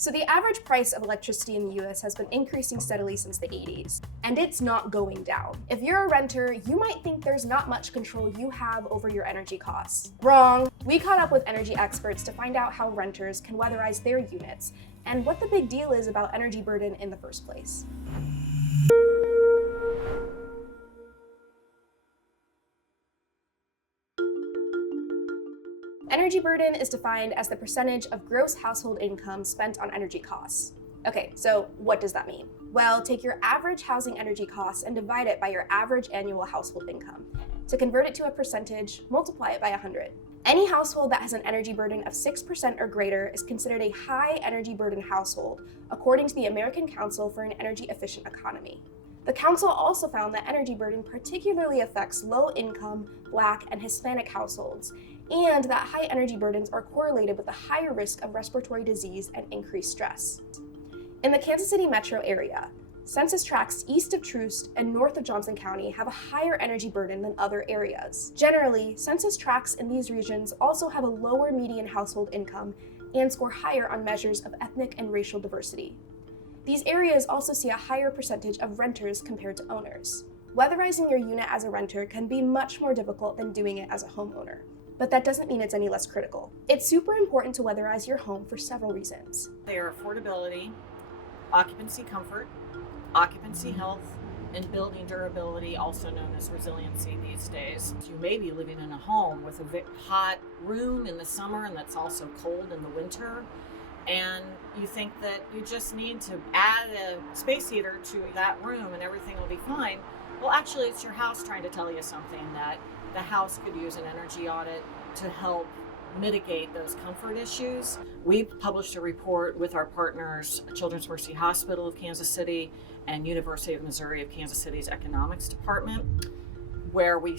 So the average price of electricity in the US has been increasing steadily since the 80s, and it's not going down. If you're a renter, you might think there's not much control you have over your energy costs. Wrong! We caught up with energy experts to find out how renters can weatherize their units, and what the big deal is about energy burden in the first place. Energy burden is defined as the percentage of gross household income spent on energy costs. Okay, so what does that mean? Well, take your average housing energy costs and divide it by your average annual household income. To convert it to a percentage, multiply it by 100. Any household that has an energy burden of 6% or greater is considered a high energy burden household, according to the American Council for an Energy Efficient Economy. The council also found that energy burden particularly affects low-income, Black, and Hispanic households, and that high energy burdens are correlated with a higher risk of respiratory disease and increased stress. In the Kansas City metro area, census tracts east of Troost and north of Johnson County have a higher energy burden than other areas. Generally, census tracts in these regions also have a lower median household income and score higher on measures of ethnic and racial diversity. These areas also see a higher percentage of renters compared to owners. Weatherizing your unit as a renter can be much more difficult than doing it as a homeowner, but that doesn't mean it's any less critical. It's super important to weatherize your home for several reasons. They are affordability, occupancy comfort, occupancy health, and building durability, also known as resiliency these days. You may be living in a home with a hot room in the summer and that's also cold in the winter, and you think that you just need to add a space heater to that room and everything will be fine. Well, actually, it's your house trying to tell you something, that the house could use an energy audit to help mitigate those comfort issues. We published a report with our partners, Children's Mercy Hospital of Kansas City and University of Missouri of Kansas City's Economics Department, where we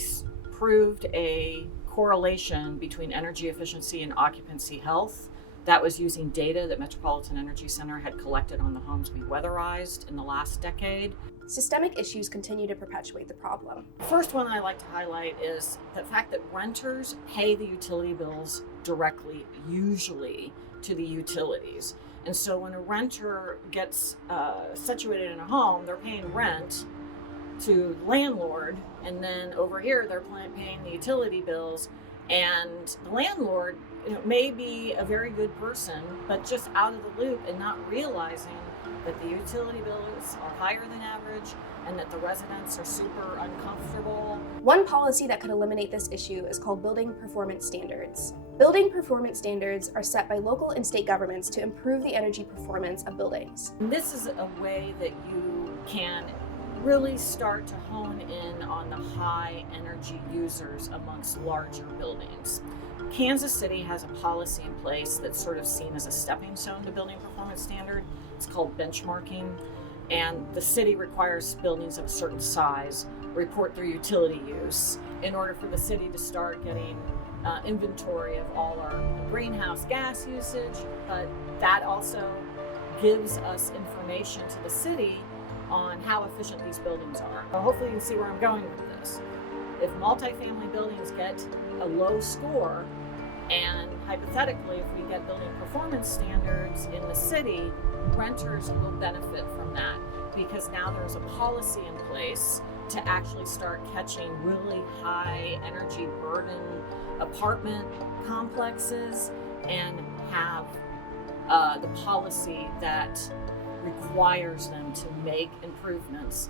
proved a correlation between energy efficiency and occupancy health. That was using data that Metropolitan Energy Center had collected on the homes we weatherized in the last decade. Systemic issues continue to perpetuate the problem. The first one I like to highlight is the fact that renters pay the utility bills directly, usually to the utilities. And so when a renter gets situated in a home, they're paying rent to the landlord, and then over here they're paying the utility bills. And the landlord may be a very good person, but just out of the loop and not realizing that the utility bills are higher than average and that the residents are super uncomfortable. One policy that could eliminate this issue is called Building Performance Standards. Building performance standards are set by local and state governments to improve the energy performance of buildings. And this is a way that you can really start to hone in on the high energy users amongst larger buildings. Kansas City has a policy in place that's sort of seen as a stepping stone to building performance standard. It's called benchmarking, and the city requires buildings of a certain size report their utility use in order for the city to start getting inventory of all our greenhouse gas usage, but that also gives us information to the city on how efficient these buildings are. So hopefully you can see where I'm going with this. If multifamily buildings get a low score, and hypothetically, if we get building performance standards in the city, renters will benefit from that, because now there's a policy in place to actually start catching really high energy burden apartment complexes and have the policy that requires them to make improvements